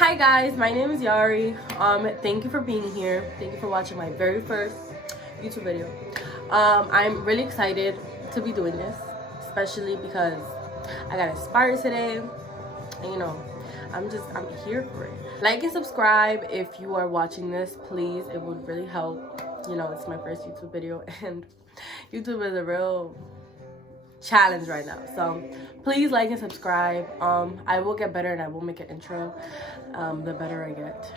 Hi guys, my name is Yari. Thank you for being here. Thank you for watching my very first YouTube video. I'm really excited to be doing this, especially because I got inspired today, and you know, I'm here for it. Like and subscribe if you are watching this, please. It would really help. You know, it's my first YouTube video, and YouTube is a real challenge right now, so please like and subscribe. I will get better and I will make an intro the better I get.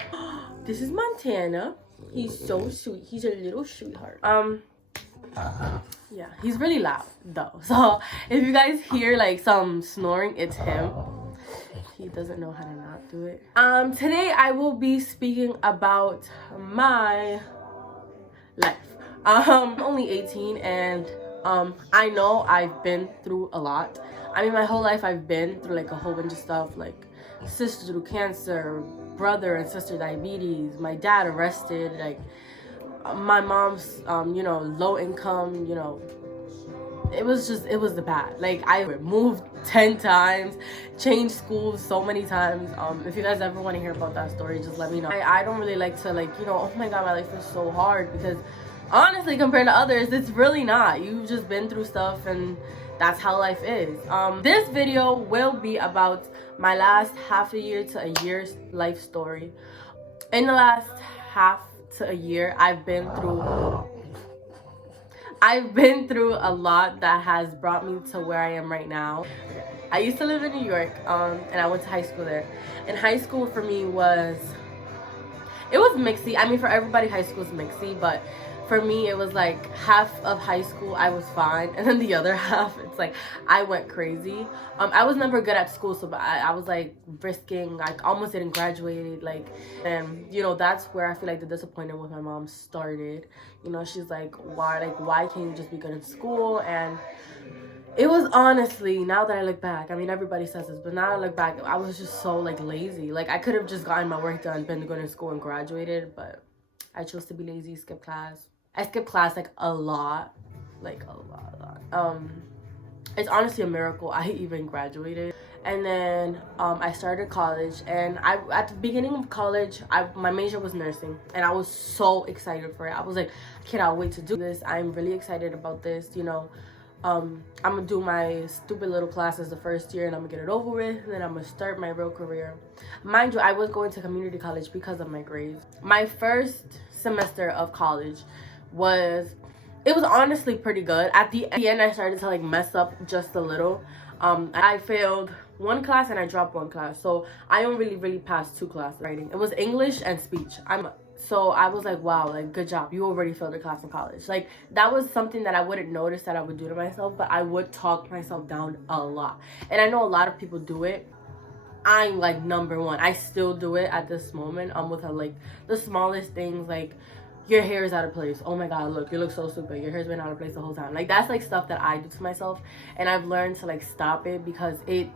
This is Montana. He's so sweet. He's a little sweetheart. Yeah, he's really loud though, so if you guys hear like some snoring, it's him. He doesn't know how to not do it. Today I will be speaking about my life. I'm only 18 and I know I've been through a lot. I mean, my whole life I've been through like a whole bunch of stuff, like sister through cancer, brother and sister diabetes, my dad arrested, like my mom's you know, low income, you know, it was the bad. Like I moved 10 times, changed schools so many times. If you guys ever want to hear about that story, just let me know. I don't really like to, like, you know, oh my god, my life is so hard, because honestly, compared to others, it's really not. You've just been through stuff and that's how life is. This video will be about my last half a year to a year's life story. In the last half to a year, I've been through a lot that has brought me to where I am right now. I used to live in New York, and I went to high school there. And high school for me was mixy. I mean, for everybody, high school is mixy, but for me, it was like half of high school I was fine, and then the other half, it's like I went crazy. I was never good at school, so I was like risking, like almost didn't graduate, like, and you know, that's where I feel like the disappointment with my mom started. You know, she's like, why can't you just be good in school? And it was honestly, now that I look back, I mean, everybody says this, but now I look back, I was just so like lazy. Like I could have just gotten my work done, been good in school and graduated, but I chose to be lazy, skip class. I skipped class like a lot. It's honestly a miracle I even graduated. And then I started college, and at the beginning of college, my major was nursing, and I was so excited for it. I was like, I cannot wait to do this. I'm really excited about this, you know. I'm gonna do my stupid little classes the first year, and I'm gonna get it over with, and then I'm gonna start my real career. Mind you, I was going to community college because of my grades. My first semester of college was honestly pretty good. At the end, I started to like mess up just a little. I failed one class and I dropped one class, so I only really passed two classes. Writing, it was English and speech. So I was like, wow, like good job, you already failed a class in college. Like that was something that I wouldn't notice that I would do to myself, but I would talk myself down a lot. And I know a lot of people do it. I'm like number one. I still do it at this moment. With like the smallest things, like your hair is out of place. Oh my god, look, you look so stupid. Your hair's been out of place the whole time. Like that's like stuff that I do to myself, and I've learned to like stop it, because it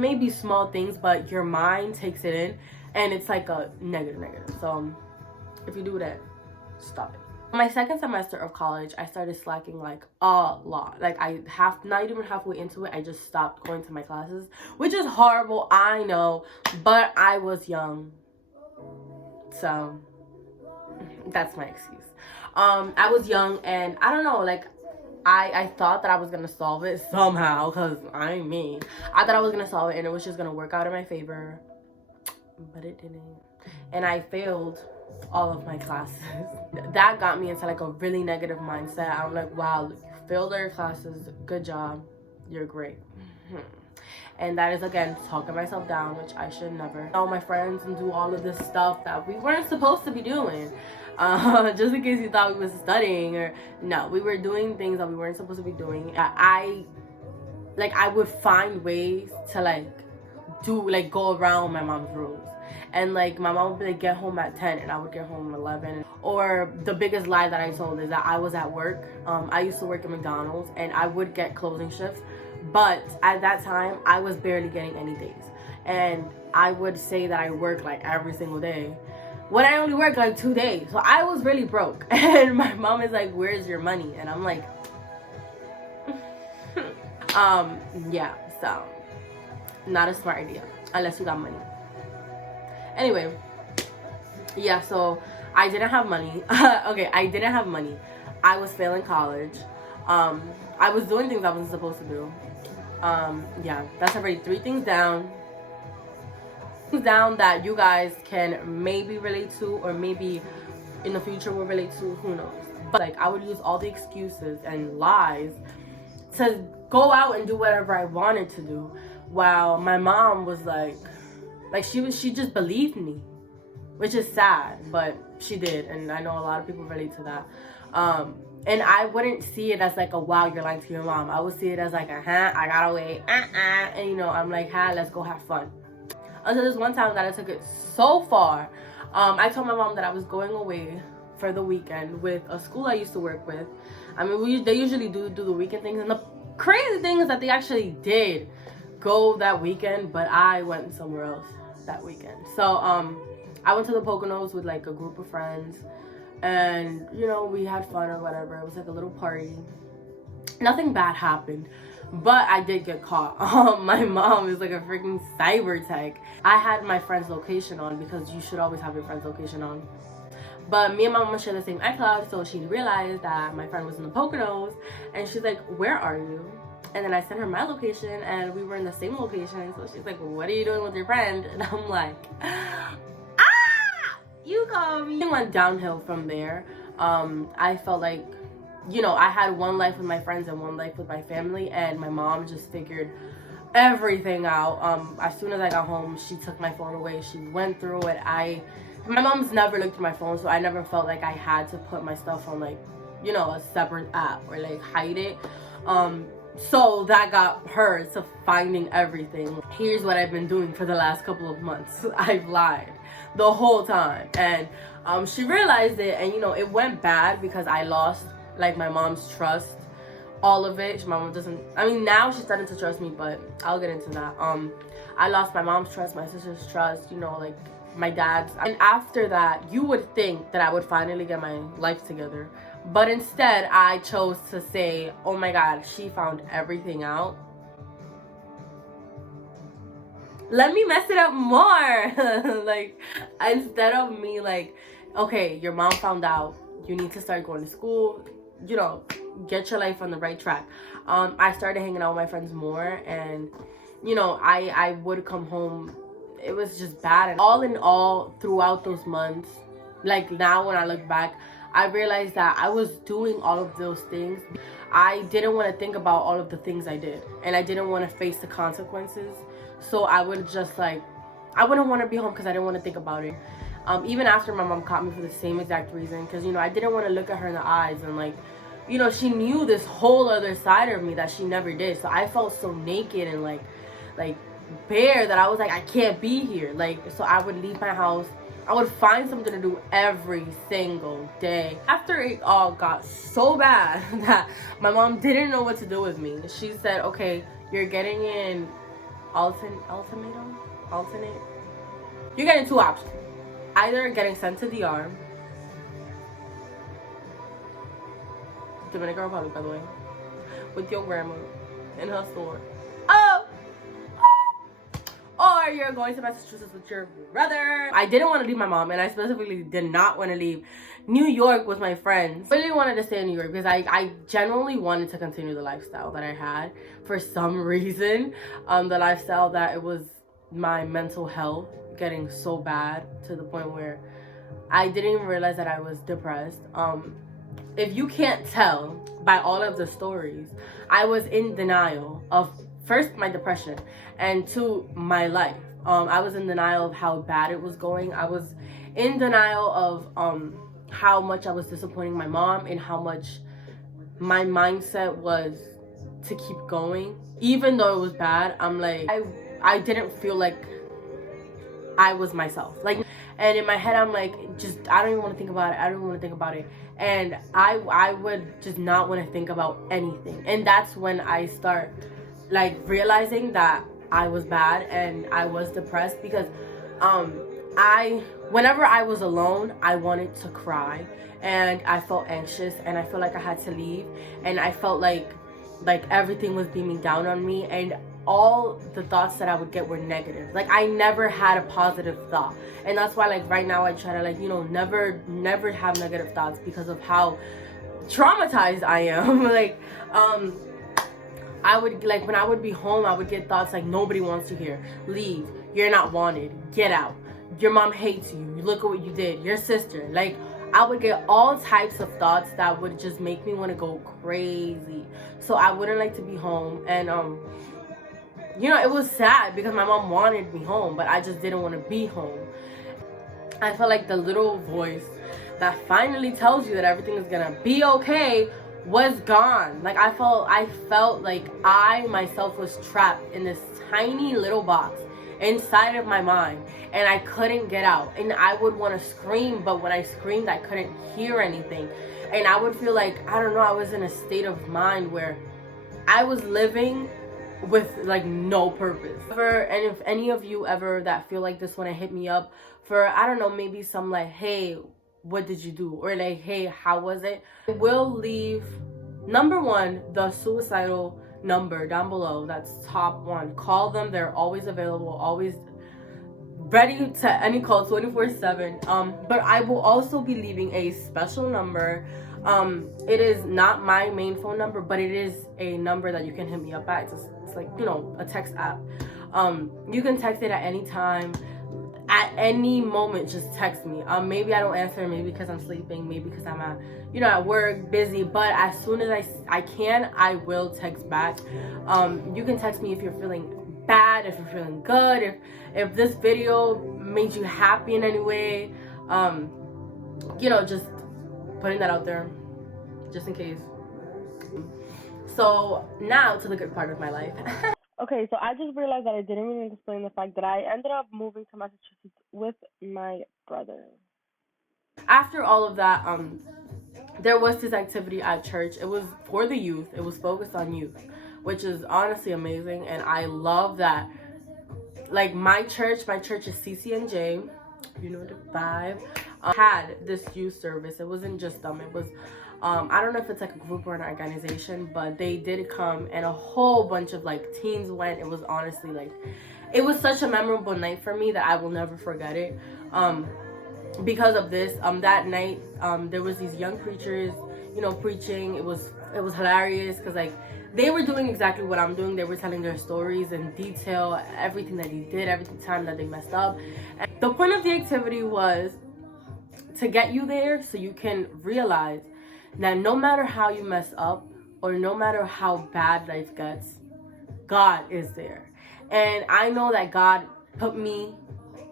may be small things, but your mind takes it in and it's like a negative. So if you do that, stop it. My second semester of college, I started slacking like a lot. Like not even halfway into it, I just stopped going to my classes, which is horrible, I know, but I was young, so that's my excuse. I was young, and I don't know, like I thought that I was gonna solve it somehow, because I'm me. I thought I was gonna solve it and it was just gonna work out in my favor, but it didn't, and I failed all of my classes. That got me into like a really negative mindset. I'm like, wow, you failed all your classes, good job, you're great. And that is, again, talking myself down, which I should never. Tell my friends and do all of this stuff that we weren't supposed to be doing. Just in case you thought we was studying, or no, we were doing things that we weren't supposed to be doing. I would find ways to go around my mom's rules. And like my mom would be like, get home at 10, and I would get home at 11. Or the biggest lie that I told is that I was at work. I used to work at McDonald's, and I would get closing shifts, but at that time I was barely getting any days, and I would say that I worked like every single day when I only worked like 2 days. So I was really broke. And my mom is like, where's your money? And I'm like yeah, so not a smart idea unless you got money. Anyway, yeah, so I didn't have money. Okay, I didn't have money. I was failing college. I was doing things I wasn't supposed to do. Yeah, that's already 3 things down. That you guys can maybe relate to, or maybe in the future will relate to, who knows. But like, I would use all the excuses and lies to go out and do whatever I wanted to do, while my mom was like she just believed me, which is sad, but she did. And I know a lot of people relate to that. And I wouldn't see it as like a, wow, you're lying to your mom. I would see it as like a, I gotta wait, and you know, I'm like, let's go have fun. Until this one time that I took it so far. I told my mom that I was going away for the weekend with a school I used to work with. I mean, they usually do the weekend things, and the crazy thing is that they actually did go that weekend, but I went somewhere else that weekend. So I went to the Poconos with like a group of friends, and you know, we had fun or whatever. It was like a little party. Nothing bad happened, but I did get caught. My mom is like a freaking cyber tech. I had my friend's location on, because you should always have your friend's location on. But me and my mom share the same iCloud, so she realized that my friend was in the Poconos, and she's like, where are you? And then I sent her my location, and we were in the same location. So she's like, what are you doing with your friend? And I'm like, you call me. It went downhill from there. I felt like, you know, I had one life with my friends and one life with my family, and my mom just figured everything out. As soon as I got home, she took my phone away. She went through it. My mom's never looked at my phone, so I never felt like I had to put my stuff on, like, you know, a separate app or like hide it. So that got her to finding everything. Here's what I've been doing for the last couple of months. I've lied the whole time, and she realized it, and you know, it went bad because I lost like my mom's trust, all of it. My mom doesn't, I mean, now she's starting to trust me, but I'll get into that. I lost my mom's trust, my sister's trust, you know, like my dad's. And after that, you would think that I would finally get my life together, but instead I chose to say, oh my god, she found everything out, let me mess it up more. Like, instead of me like, okay, your mom found out, you need to start going to school, you know, get your life on the right track. I started hanging out with my friends more, and you know, I would come home. It was just bad. And all in all, throughout those months, like now when I look back, I realized that I was doing all of those things. I didn't want to think about all of the things I did, and I didn't want to face the consequences. So I would just like, I wouldn't want to be home because I didn't want to think about it. Even after my mom caught me for the same exact reason, because you know, I didn't want to look at her in the eyes, and like, you know, she knew this whole other side of me that she never did. So I felt so naked and like bare, that I was like, I can't be here. Like, so I would leave my house. I would find something to do every single day. After it all got so bad that my mom didn't know what to do with me, she said, okay, you're getting in alternate. You're getting 2 options. Either getting sent to DR, Dominican Republic, by the way, with your grandma in her store. Oh! Or you're going to Massachusetts with your brother. I didn't want to leave my mom, and I specifically did not want to leave New York with my friends. I really wanted to stay in New York because I genuinely wanted to continue the lifestyle that I had. For some reason, the lifestyle that it was my mental health getting so bad to the point where I didn't even realize that I was depressed. If you can't tell by all of the stories, I was in denial of, first, my depression, and 2, my life. I was in denial of how bad it was going. I was in denial of how much I was disappointing my mom, and how much my mindset was to keep going. Even though it was bad, I'm like, I didn't feel like I was myself. Like, and in my head, I'm like, I don't even want to think about it. I don't even want to think about it. And I would just not want to think about anything. And that's when I start like realizing that I was bad and I was depressed, because whenever I was alone, I wanted to cry, and I felt anxious, and I felt like I had to leave, and I felt like everything was beaming down on me, and all the thoughts that I would get were negative. Like, I never had a positive thought. And that's why, like, right now I try to, like, you know, never have negative thoughts because of how traumatized I am. Like, I would, like, when I would be home, I would get thoughts like, nobody wants you here. Leave. You're not wanted. Get out. Your mom hates you. Look at what you did. Your sister. Like, I would get all types of thoughts that would just make me want to go crazy. So I wouldn't like to be home. And, you know, it was sad because my mom wanted me home, but I just didn't want to be home. I felt like the little voice that finally tells you that everything is gonna be okay was gone. Like, I felt like I myself was trapped in this tiny little box inside of my mind, and I couldn't get out. And I would want to scream, but when I screamed, I couldn't hear anything. And I would feel like, I don't know, I was in a state of mind where I was living with like no purpose. And if any of you ever that feel like this, want to hit me up for, I don't know, maybe some like, hey, what did you do? Or like, hey, how was it? I will leave, number one, the suicidal number down below. That's top one. Call them. They're always available, always ready to any call, 24/7. But I will also be leaving a special number. It is not my main phone number, but it is a number that you can hit me up at. It's like, you know, a text app. You can text it at any time, at any moment. Just text me. Maybe I don't answer, maybe because I'm sleeping, maybe because I'm at, you know, at work, busy. But as soon as I can, I will text back. You can text me if you're feeling bad, if you're feeling good, if this video made you happy in any way. You know, just putting that out there just in case. So now to the good part of my life. Okay, so I just realized that I didn't really explain the fact that I ended up moving to Massachusetts with my brother. After all of that, there was this activity at church. It was for the youth. It was focused on youth, which is honestly amazing. And I love that. Like, my church is CCNJ. You know the vibe. Had this youth service. It wasn't just them. It was, I don't know if it's like a group or an organization, but they did come, and a whole bunch of like teens went. It was honestly like, it was such a memorable night for me that I will never forget it. Because of this, that night, there was these young preachers, you know, preaching. It was hilarious because like they were doing exactly what I'm doing. They were telling their stories in detail, everything that he did, every time that they messed up. And the point of the activity was to get you there so you can realize that no matter how you mess up or no matter how bad life gets, God is there. And I know that God put me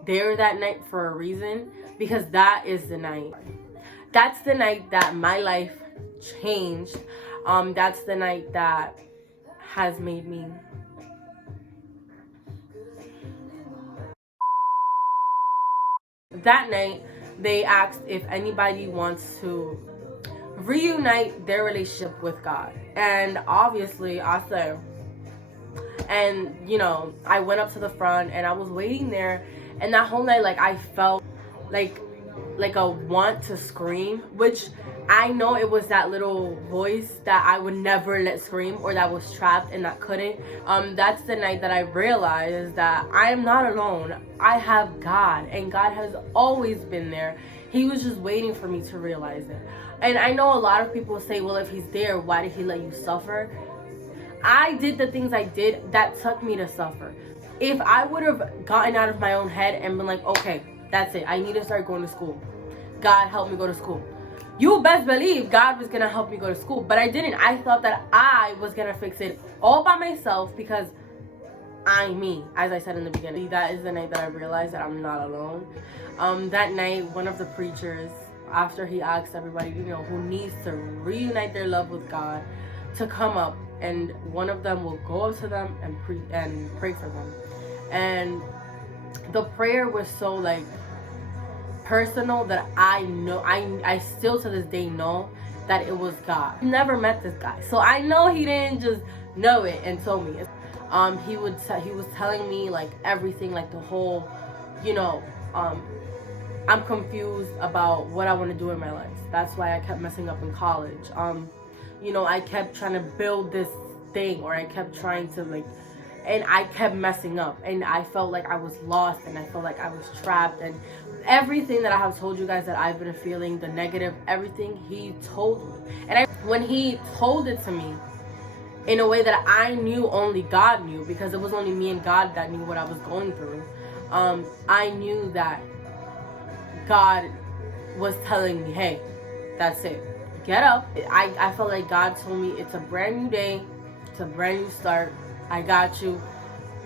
there that night for a reason, because that is the night. That's the night that my life changed. That's the night that has made me. That night, they asked if anybody wants to reunite their relationship with God. And obviously, I said, and you know, I went up to the front and I was waiting there. And that whole night, like, I felt like a want to scream, which I know it was that little voice that I would never let scream, or that was trapped and that couldn't. That's the night that I realized that I am not alone. I have God, and God has always been there. He was just waiting for me to realize it. And I know a lot of people say, well, if he's there, why did he let you suffer? I did the things I did that took me to suffer. If I would have gotten out of my own head and been like, okay, that's it, I need to start going to school. God help me go to school. You best believe God was going to help me go to school. But I didn't. I thought that I was going to fix it all by myself because I'm me, as I said in the beginning. That is the night that I realized that I'm not alone. That night, one of the preachers, after he asked everybody, you know, who needs to reunite their love with God, to come up, and one of them will go up to them and pray for them. And the prayer was so like personal that I know, I still to this day know that it was God. I never met this guy, so I know he didn't just know it and told me. He was telling me like everything, like the whole, you know, I'm confused about what I want to do in my life. That's why I kept messing up in college. You know, I kept trying to build this thing, or I kept trying to like and I kept messing up, and I felt like I was lost, and I felt like I was trapped, and everything that I have told you guys that I've been feeling, the negative, everything, he told me. And when he told it to me in a way that I knew only God knew, because it was only me and God that knew what I was going through, I knew that God was telling me, hey, that's it, get up. I felt like God told me, it's a brand new day, it's a brand new start, I got you,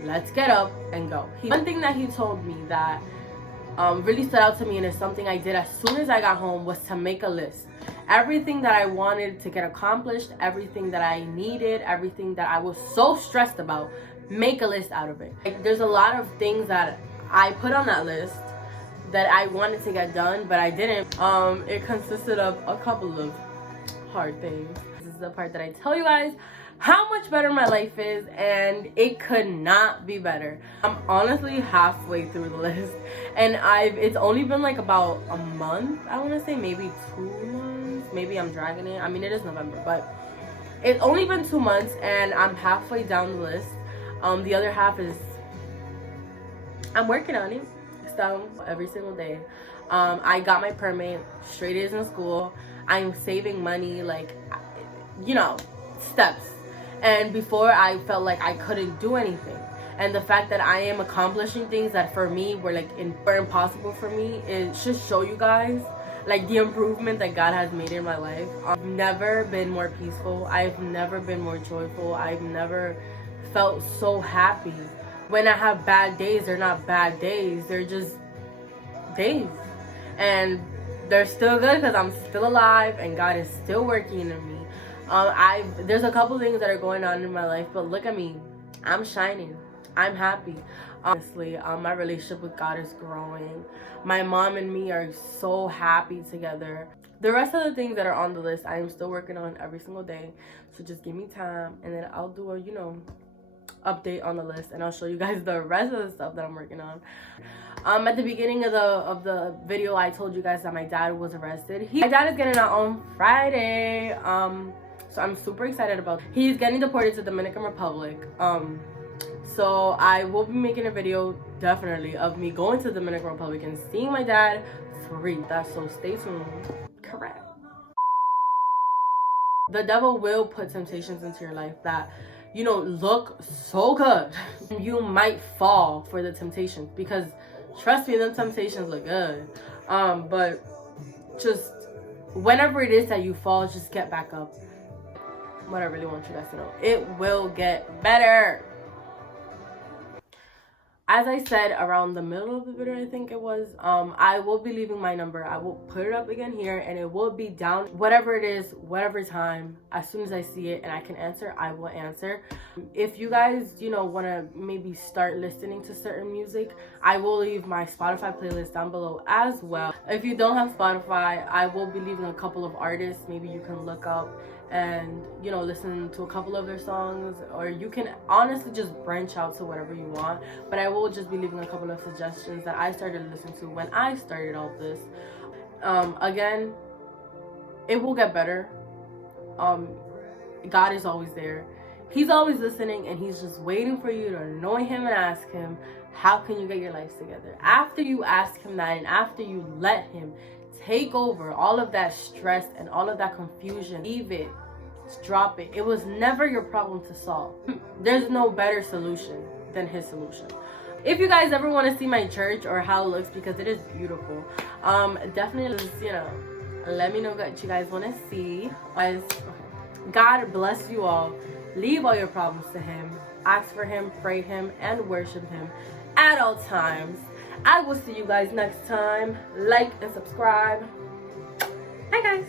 let's get up and go. One thing that he told me that really stood out to me, and it's something I did as soon as I got home, was to make a list. Everything that I wanted to get accomplished, everything that I needed, everything that I was so stressed about, make a list out of it. Like, there's a lot of things that I put on that list that I wanted to get done, but I didn't. It consisted of a couple of hard things. This is the part that I tell you guys how much better my life is, and it could not be better. I'm honestly halfway through the list, and it's only been like about a month, I want to say, maybe 2 months, maybe I'm dragging it. I mean, it is November, but it's only been 2 months, and I'm halfway down the list. The other half is I'm working on it, so every single day. I got my permit, straight A's in school, I'm saving money, like, you know, steps. And before, I felt like I couldn't do anything, and the fact that I am accomplishing things that for me were impossible for me, it should show you guys like the improvement that God has made in my life. I've never been more peaceful, I've never been more joyful, I've never felt so happy. When I have bad days, they're not bad days, they're just days, and they're still good because I'm still alive and God is still working in me. There's a couple things that are going on in my life, but look at me, I'm shining, I'm happy. Honestly, my relationship with God is growing. My mom and me are so happy together. The rest of the things that are on the list, I am still working on every single day, so just give me time, and then I'll do a, you know, update on the list, and I'll show you guys the rest of the stuff that I'm working on. At the beginning of the video, I told you guys that my dad was arrested. My dad is getting out on Friday. So I'm super excited about it. He's getting deported to Dominican Republic. So I will be making a video, definitely, of me going to the Dominican Republic and seeing my dad free. So stay tuned. Correct. The devil will put temptations into your life that, you know, look so good. You might fall for the temptation, because trust me, them temptations look good. But just whenever it is that you fall, just get back up. What I really want you guys to know, it will get better. As I said around the middle of the video, I think it was, I will be leaving my number. I will put it up again here, and it will be down, whatever it is, whatever time, as soon as I see it and I can answer, I will answer. If you guys, you know, want to maybe start listening to certain music, I will leave my Spotify playlist down below as well. If you don't have Spotify, I will be leaving a couple of artists. Maybe you can look up and, you know, listen to a couple of their songs, or you can honestly just branch out to whatever you want. But I will just be leaving a couple of suggestions that I started listening to when I started all this. Again, it will get better. God is always there. He's always listening, and he's just waiting for you to anoint him and ask him, how can you get your life together? After you ask him that, and after you let him take over all of that stress and all of that confusion, leave it, just drop it. It was never your problem to solve. There's no better solution than his solution. If you guys ever want to see my church or how it looks, because it is beautiful, definitely just, you know, let me know what you guys want to see. Guys, God bless you all. Leave all your problems to him. Ask for him, pray him, and worship him at all times. I will see you guys next time. Like and subscribe. Bye, guys.